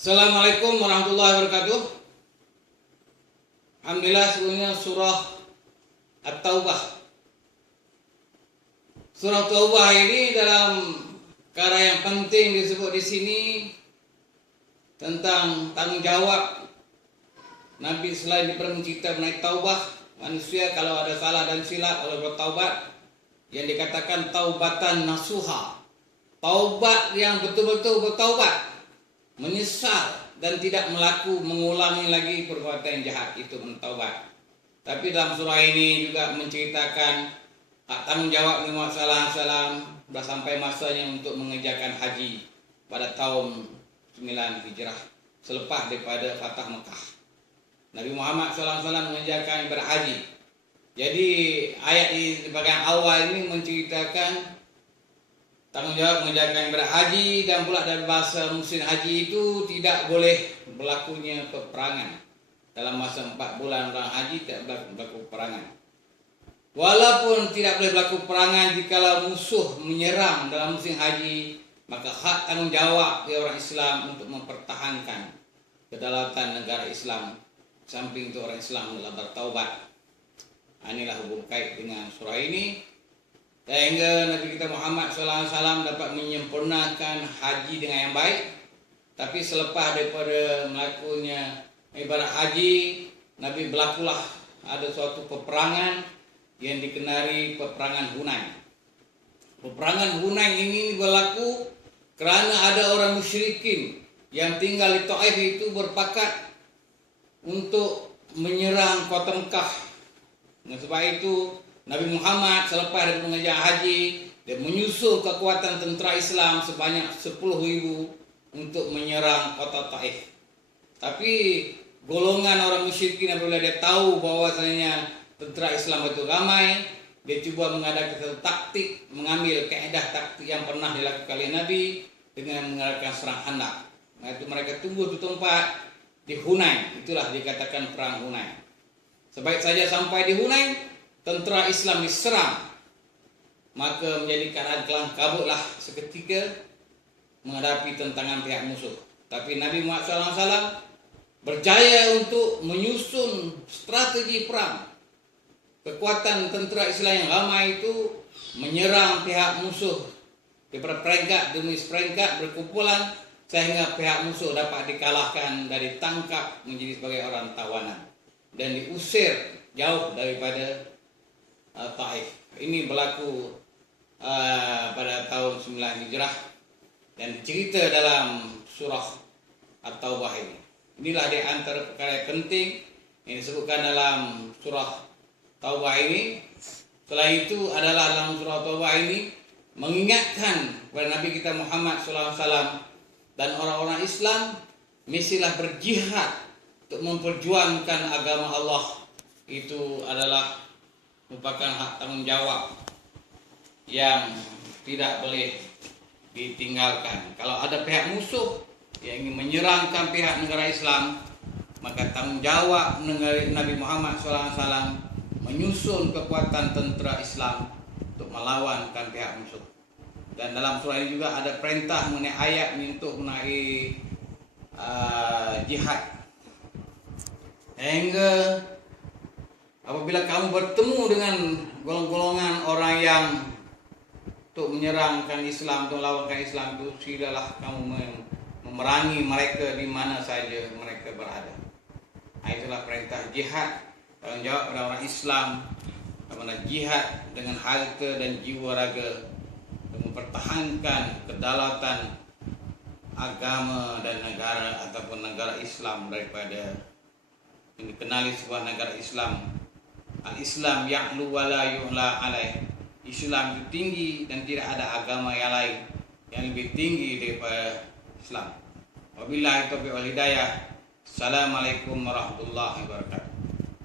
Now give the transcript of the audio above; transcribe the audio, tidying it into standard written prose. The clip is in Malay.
Assalamualaikum warahmatullahi wabarakatuh. Alhamdulillah, sebelumnya surah At-Taubah. Surah Taubah ini dalam perkara yang penting disebut di sini tentang tanggung jawab Nabi. Selain diberi cerita mengenai taubah, manusia kalau ada salah dan silap kalau bertaubat, yang dikatakan taubatan nasuha, taubat yang betul-betul bertaubat, menyesal dan tidak mengulangi lagi perbuatan jahat, itu mentaubat. Tapi dalam surah ini juga menceritakan hak tanggung jawab Nabi Muhammad SAW sudah sampai masanya untuk mengerjakan haji pada tahun 9 Hijrah selepas daripada Fatah Mekah. Nabi Muhammad SAW mengerjakan ibadah haji. Jadi ayat di bagian awal ini menceritakan tanggung jawab mengerjakan ibadah haji, dan pula dalam bahasa musim haji itu tidak boleh berlakunya peperangan. Dalam masa 4 bulan orang haji tidak berlaku peperangan. Walaupun tidak boleh berlaku peperangan jika musuh menyerang dalam musim haji, maka hak tanggung jawab dari orang Islam untuk mempertahankan kedaulatan negara Islam, samping itu orang Islam adalah bertaubat. Inilah hubung kait dengan surah ini, sehingga Nabi kita Muhammad SAW dapat menyempurnakan haji dengan yang baik. Tapi selepas daripada melakukannya ibadah haji, Nabi berlakulah ada suatu peperangan yang dikenali peperangan Hunain. Peperangan Hunain ini berlaku kerana ada orang musyrikin yang tinggal di Taif itu berpakat untuk menyerang kota Mekah. Dengan sebab itu Nabi Muhammad selepas dari mengerjakan haji, dia menyusul kekuatan tentera Islam sebanyak 10.000 untuk menyerang kota Taif. Tapi golongan orang musyrikin apabila dia tahu bahwasanya tentera Islam itu ramai, dia cuba mengadakan satu taktik, mengambil kaedah taktik yang pernah dilakukan oleh Nabi dengan mengadakan serang handak. Itu mereka tunggu di tempat di Hunain, itulah dikatakan perang Hunain. Sebaik saja sampai di Hunain, tentera Islam diserang, maka menjadi keadaan kelam kabutlah seketika menghadapi tentangan pihak musuh. Tapi Nabi Muhammad SAW berjaya untuk menyusun strategi perang. Kekuatan tentera Islam yang ramai itu menyerang pihak musuh daripada peringkat demi peringkat berkumpulan, sehingga pihak musuh dapat dikalahkan dan ditangkap menjadi sebagai orang tawanan dan diusir jauh daripada Taif. Ini berlaku pada tahun 9 Hijrah dan dicerita dalam surah At-Taubah ini. Inilah di antara perkara penting yang disebutkan dalam surah Taubah ini. Selain itu adalah dalam surah Taubah ini mengingatkan kepada Nabi kita Muhammad SAW dan orang-orang Islam mestilah berjihad untuk memperjuangkan agama Allah. Itu adalah merupakan hak tanggung jawab yang tidak boleh ditinggalkan. Kalau ada pihak musuh yang ingin menyerangkan pihak negara Islam, maka tanggung jawab Nabi Muhammad SAW menyusun kekuatan tentera Islam untuk melawankan pihak musuh. Dan dalam surah ini juga ada perintah mengenai ayat untuk mengenai jihad. Hingga apabila kamu bertemu dengan golongan orang yang untuk menyerangkan Islam, untuk melawankan Islam, itu silalah kamu memerangi mereka di mana saja mereka berada. Itulah perintah jihad, tanggung jawab pada orang Islam, bagaimana jihad dengan harta dan jiwa raga untuk mempertahankan kedaulatan agama dan negara ataupun negara Islam daripada yang dikenali sebuah negara Islam. Al-Islam ya'lu wa la yu'la alaih. Islam itu tinggi dan tidak ada agama yang lain yang lebih tinggi daripada Islam. Wabillahi taufiq wal hidayah. Assalamualaikum warahmatullahi wabarakatuh.